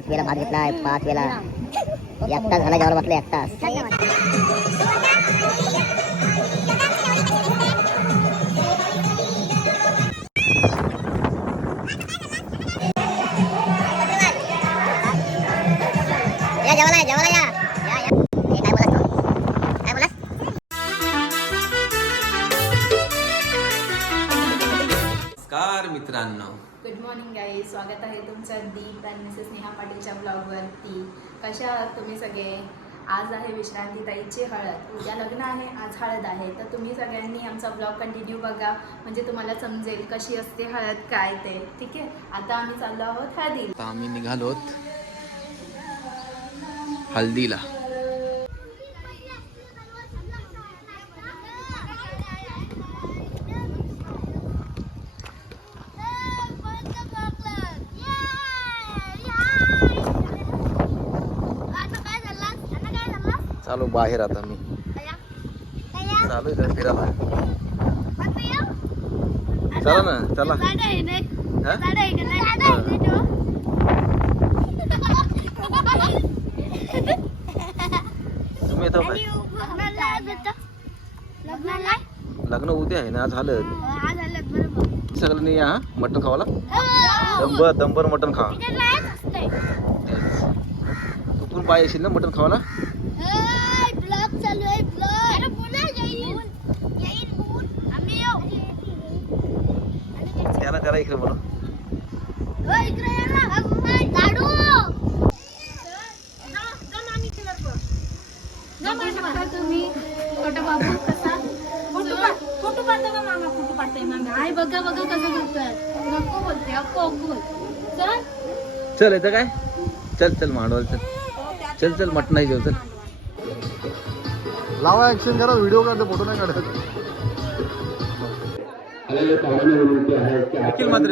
पाच वेळा भात घेतलाय पाच वेळा एकटा झाला जेवायला बसला एकटा या जेवायला या जेवायला या या या हे काय बोलास तू काय बोलास नमस्कार मित्रांनो good morning guys स्वागत आहे तुमचं दीप आणि मिसेस नेहा पाटीलच्या ब्लॉगवरती कशा आहात तुम्ही सगळे? आज आहे विश्रांती ताईची हळद. उद्या लग्न आहे आज हळद आहे. तर तुम्ही सगळ्यांनी आमचा ब्लॉग कंटिन्यू बघा. म्हणजे तुम्हाला समजेल कशी असते हळद काय ते. ठीक आहे? आता आम्ही चाललो आहोत हळदी आम्ही निघालोत हळदीला. चालू बाहेर आता मी. चालू आहे फिरायला? चला ना चला? तुम्ही येतो काय? लग्न उद्या आहे ना झालं सगळ्यांनी या हा? मटण खावाला? दंबर दंबर मटण खा. तू पण पाय येशील ना मटण खावाला? तुम्ही छोटा बाबू कसा? फोटो काढतो का मामा? फोटो काढतोय मामा. आई बघा बघा कसं करतोय नको बोलते अक्को अक्को चल. चल येतं काय? चल चल मांडवाल चल. चल चल मटण आहे जेव चल. लावा ऍक्शन करा व्हिडिओ काढतो फोटो नाही काढत. निखिल मात्र.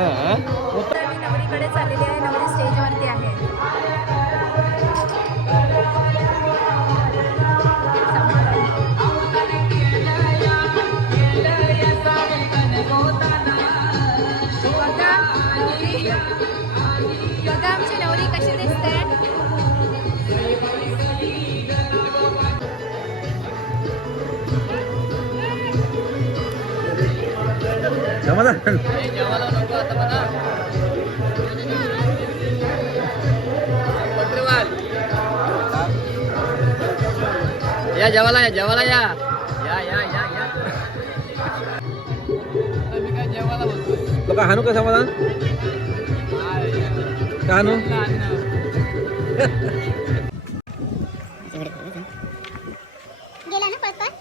मी नवरीकडे चाललेली आहे नवरी स्टेजवरती आहे. समाधान या जेवायला या जेवायला या. या या या या. तो का हानू का समाधान? का हानू गेला ना पळत